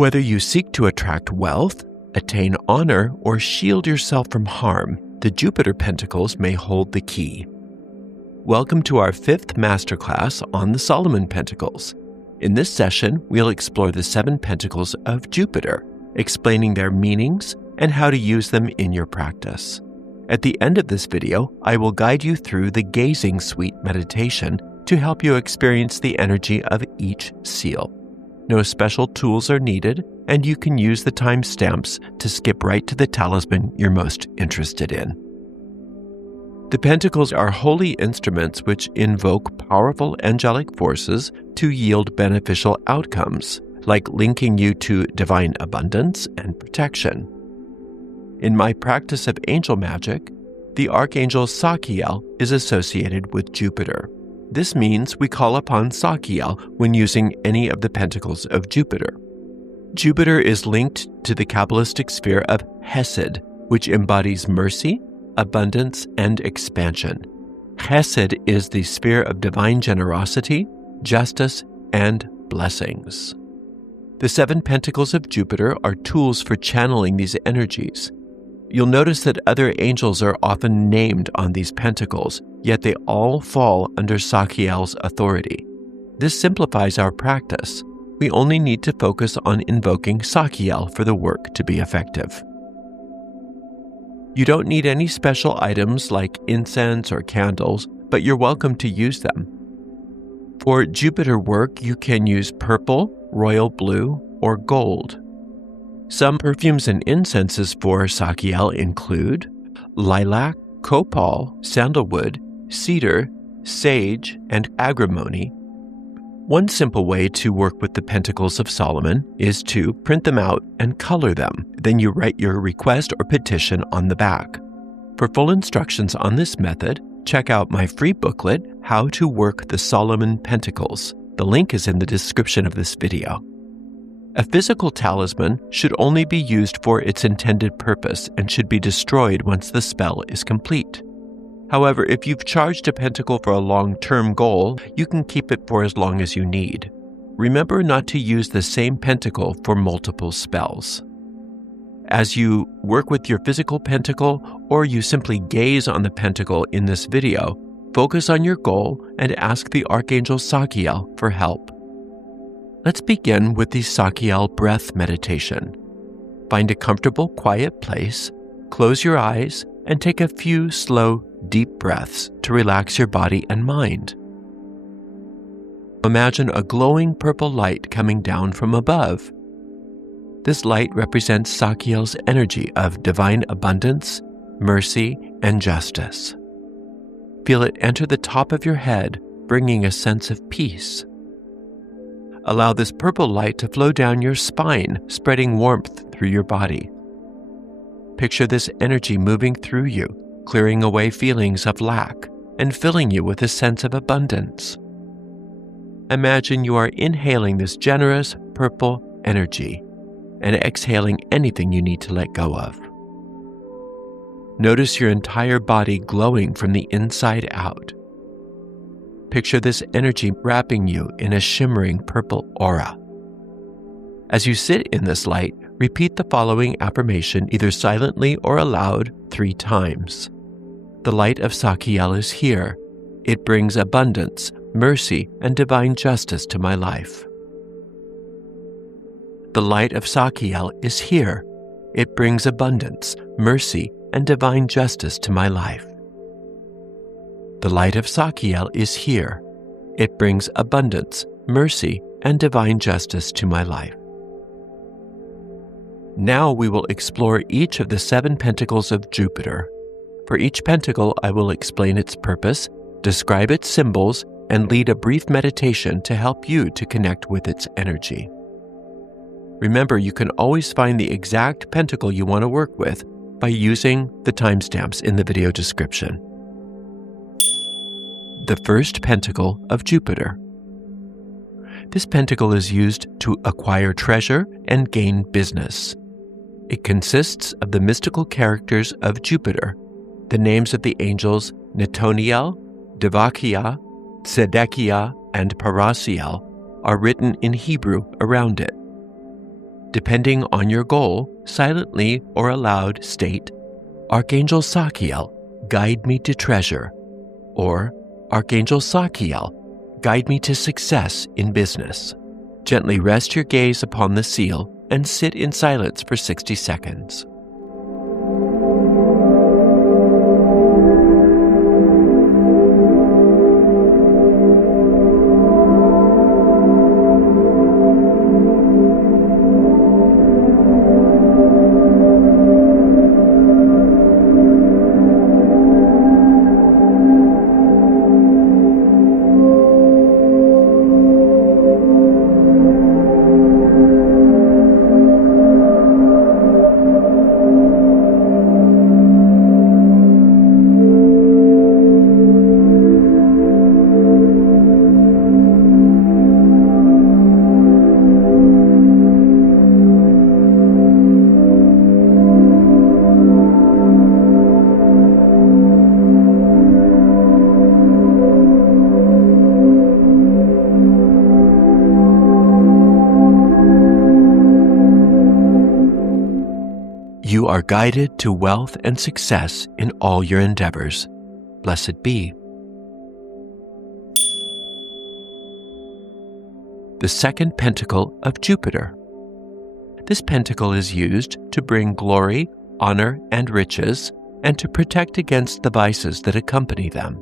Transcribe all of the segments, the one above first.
Whether you seek to attract wealth, attain honor, or shield yourself from harm, the Jupiter Pentacles may hold the key. Welcome to our 5th Masterclass on the Solomon Pentacles. In this session, we'll explore the 7 Pentacles of Jupiter, explaining their meanings and how to use them in your practice. At the end of this video, I will guide you through the Gazing Suite meditation to help you experience the energy of each seal. No special tools are needed, and you can use the timestamps to skip right to the talisman you're most interested in. The pentacles are holy instruments which invoke powerful angelic forces to yield beneficial outcomes, like linking you to divine abundance and protection. In my practice of angel magic, the Archangel Sachiel is associated with Jupiter. This means we call upon Sakiel when using any of the pentacles of Jupiter. Jupiter is linked to the Qabalistic sphere of Chesed, which embodies mercy, abundance, and expansion. Chesed is the sphere of divine generosity, justice, and blessings. The 7 Pentacles of Jupiter are tools for channeling these energies. You'll notice that other angels are often named on these pentacles, yet they all fall under Sakiel's authority. This simplifies our practice. We only need to focus on invoking Sachiel for the work to be effective. You don't need any special items like incense or candles, but you're welcome to use them. For Jupiter work, you can use purple, royal blue, or gold. Some perfumes and incenses for Sakiel include lilac, copal, sandalwood, cedar, sage, and agrimony. One simple way to work with the Pentacles of Solomon is to print them out and color them. Then you write your request or petition on the back. For full instructions on this method, check out my free booklet, How to Work the Solomon Pentacles. The link is in the description of this video. A physical talisman should only be used for its intended purpose and should be destroyed once the spell is complete. However, if you've charged a pentacle for a long-term goal, you can keep it for as long as you need. Remember not to use the same pentacle for multiple spells. As you work with your physical pentacle, or you simply gaze on the pentacle in this video, focus on your goal and ask the Archangel Sachiel for help. Let's begin with the Sachiel Breath meditation. Find a comfortable, quiet place, close your eyes, and take a few slow, deep breaths to relax your body and mind. Imagine a glowing purple light coming down from above. This light represents Sakiel's energy of divine abundance, mercy, and justice. Feel it enter the top of your head, bringing a sense of peace. Allow this purple light to flow down your spine, spreading warmth through your body. Picture this energy moving through you, clearing away feelings of lack and filling you with a sense of abundance. Imagine you are inhaling this generous purple energy and exhaling anything you need to let go of. Notice your entire body glowing from the inside out. Picture this energy wrapping you in a shimmering purple aura. As you sit in this light, repeat the following affirmation either silently or aloud 3 times. The light of Sachiel is here. It brings abundance, mercy, and divine justice to my life. The light of Sachiel is here. It brings abundance, mercy, and divine justice to my life. The light of Sachiel is here. It brings abundance, mercy, and divine justice to my life. Now we will explore each of the 7 Pentacles of Jupiter. For each pentacle, I will explain its purpose, describe its symbols, and lead a brief meditation to help you to connect with its energy. Remember, you can always find the exact pentacle you want to work with by using the timestamps in the video description. The first Pentacle of Jupiter. This pentacle is used to acquire treasure and gain business. It consists of the mystical characters of Jupiter. The names of the angels Netoniel, Devakia, Tzedekiah, and Parasiel are written in Hebrew around it. Depending on your goal, silently or aloud state, Archangel Sachiel, guide me to treasure, or Archangel Sachiel, guide me to success in business. Gently rest your gaze upon the seal and sit in silence for 60 seconds. You are guided to wealth and success in all your endeavors. Blessed be. The second Pentacle of Jupiter. This pentacle is used to bring glory, honor, and riches, and to protect against the vices that accompany them.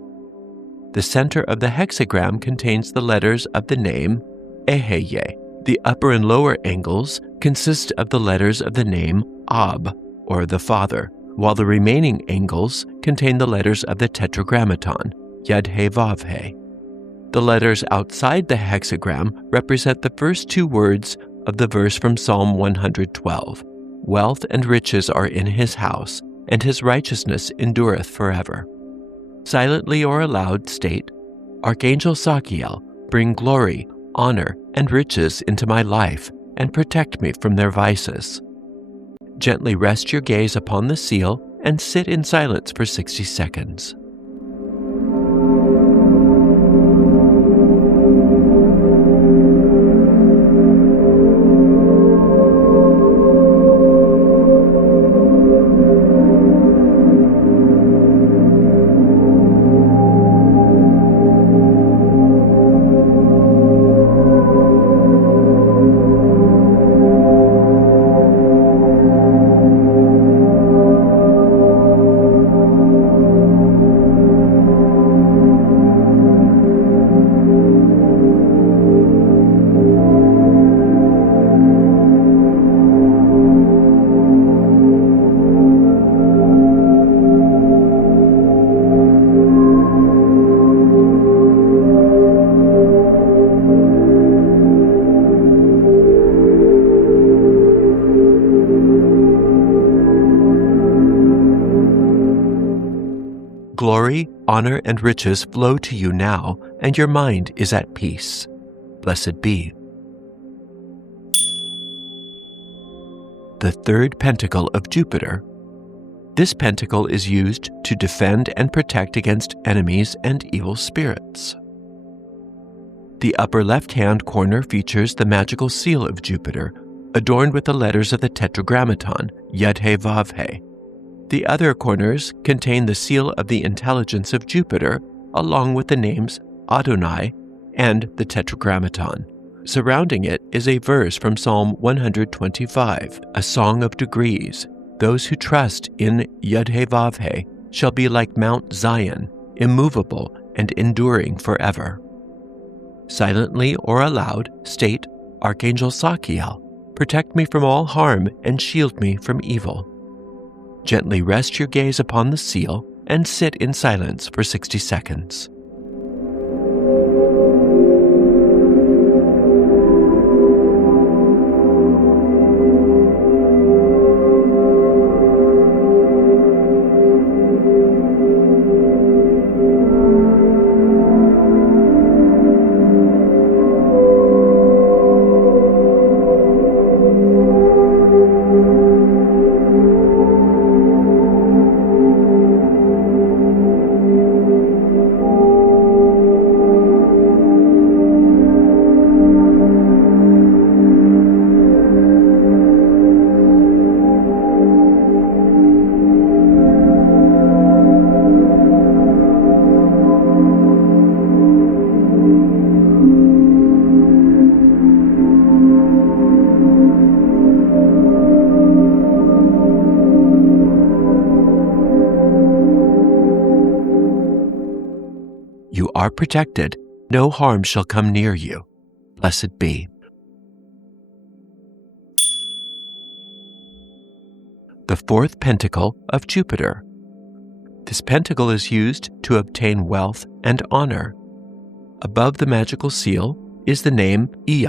The center of the hexagram contains the letters of the name Eheye. The upper and lower angles consist of the letters of the name Ab, or the Father, while the remaining angles contain the letters of the Tetragrammaton, Yud-He-Vav-He. The letters outside the hexagram represent the first two words of the verse from Psalm 112. Wealth and riches are in his house, and his righteousness endureth forever. Silently or aloud state, Archangel Sachiel, bring glory, honor, and riches into my life, and protect me from their vices. Gently rest your gaze upon the seal and sit in silence for 60 seconds. Glory, honor, and riches flow to you now, and your mind is at peace. Blessed be. The third Pentacle of Jupiter. This pentacle is used to defend and protect against enemies and evil spirits. The upper left-hand corner features the magical seal of Jupiter, adorned with the letters of the Tetragrammaton, Yud-He-Vav-He. The other corners contain the seal of the intelligence of Jupiter, along with the names Adonai and the Tetragrammaton. Surrounding it is a verse from Psalm 125, a song of degrees. Those who trust in Yud-He-Vav-He shall be like Mount Zion, immovable and enduring forever. Silently or aloud state, Archangel Sachiel, protect me from all harm and shield me from evil. Gently rest your gaze upon the seal and sit in silence for 60 seconds. You are protected. No harm shall come near you. Blessed be. The fourth Pentacle of Jupiter. This pentacle is used to obtain wealth and honor. Above the magical seal is the name Ea.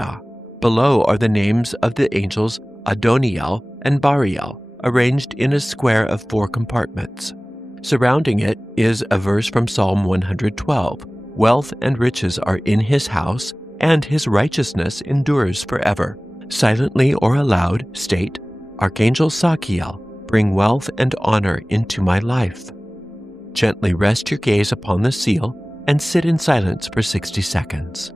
Below are the names of the angels Adoniel and Bariel, arranged in a square of 4 compartments. Surrounding it is a verse from Psalm 112. Wealth and riches are in his house, and his righteousness endures forever. Silently or aloud state, Archangel Sachiel, bring wealth and honor into my life. Gently rest your gaze upon the seal and sit in silence for 60 seconds.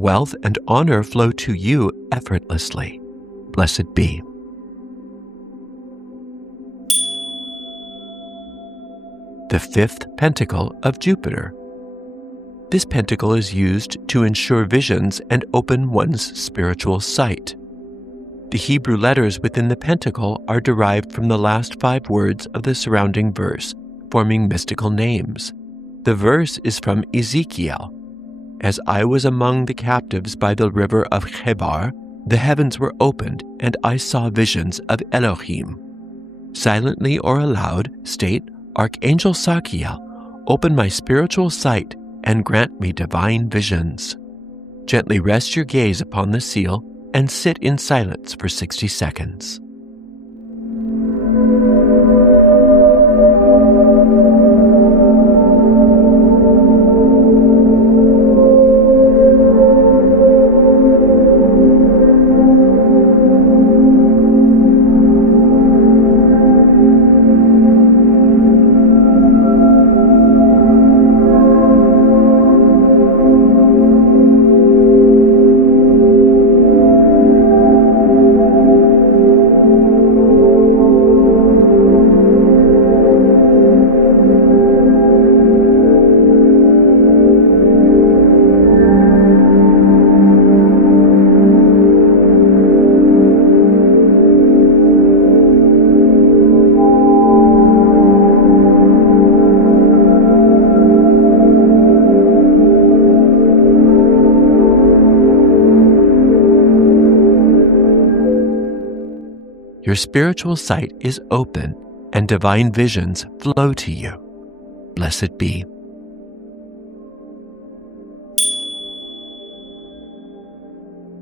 Wealth and honor flow to you effortlessly. Blessed be. The fifth Pentacle of Jupiter. This pentacle is used to ensure visions and open one's spiritual sight. The Hebrew letters within the pentacle are derived from the last 5 words of the surrounding verse, forming mystical names. The verse is from Ezekiel. As I was among the captives by the river of Chebar, the heavens were opened, and I saw visions of Elohim. Silently or aloud state, Archangel Sachiel, open my spiritual sight and grant me divine visions. Gently rest your gaze upon the seal and sit in silence for 60 seconds. Your spiritual sight is open, and divine visions flow to you. Blessed be.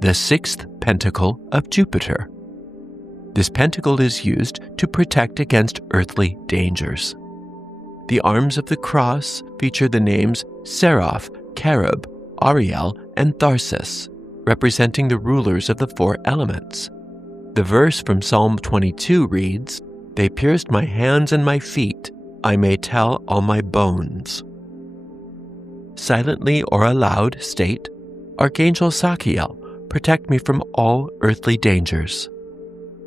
The sixth Pentacle of Jupiter. This pentacle is used to protect against earthly dangers. The arms of the cross feature the names Seraph, Cherub, Ariel, and Tharsis, representing the rulers of the 4 elements. The verse from Psalm 22 reads, They pierced my hands and my feet, I may tell all my bones. Silently or aloud state, Archangel Sachiel, protect me from all earthly dangers.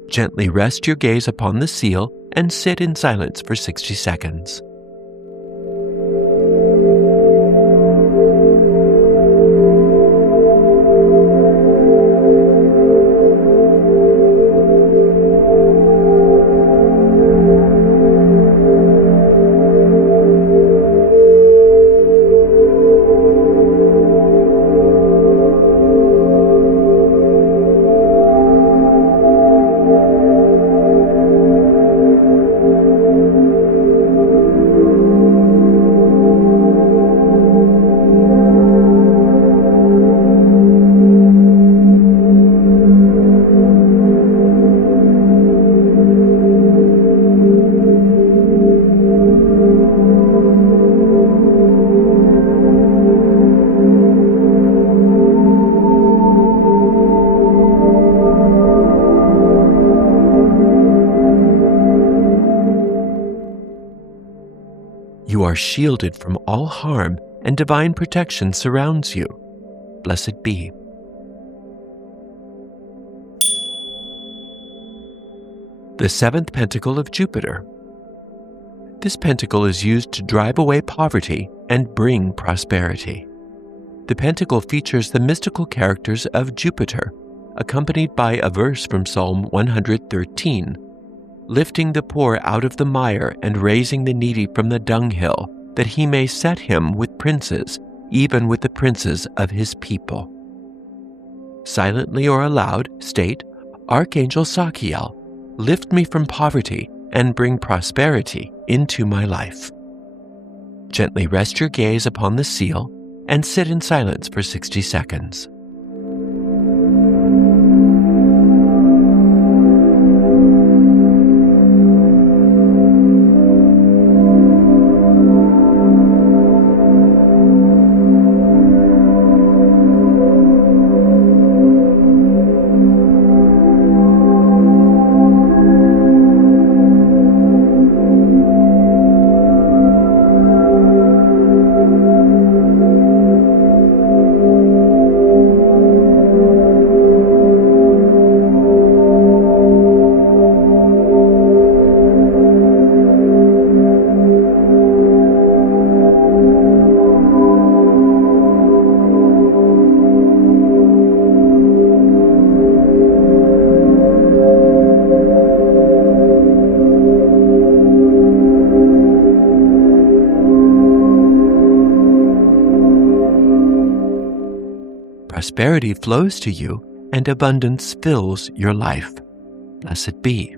Gently rest your gaze upon the seal and sit in silence for 60 seconds. are shielded from all harm and divine protection surrounds you. Blessed be. The seventh pentacle of Jupiter. This pentacle is used to drive away poverty and bring prosperity. The pentacle features the mystical characters of Jupiter, accompanied by a verse from Psalm 113, lifting the poor out of the mire and raising the needy from the dunghill, that he may set him with princes, even with the princes of his people. Silently or aloud, state, Archangel Sachiel, lift me from poverty and bring prosperity into my life. Gently rest your gaze upon the seal and sit in silence for 60 seconds. Prosperity flows to you and abundance fills your life. Blessed be.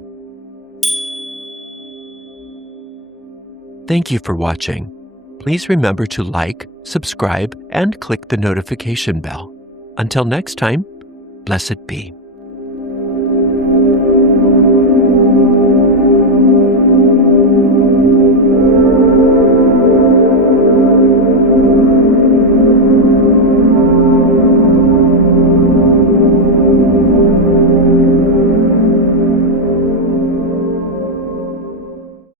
Thank you for watching. Please remember to like, subscribe, and click the notification bell. Until next time, blessed be.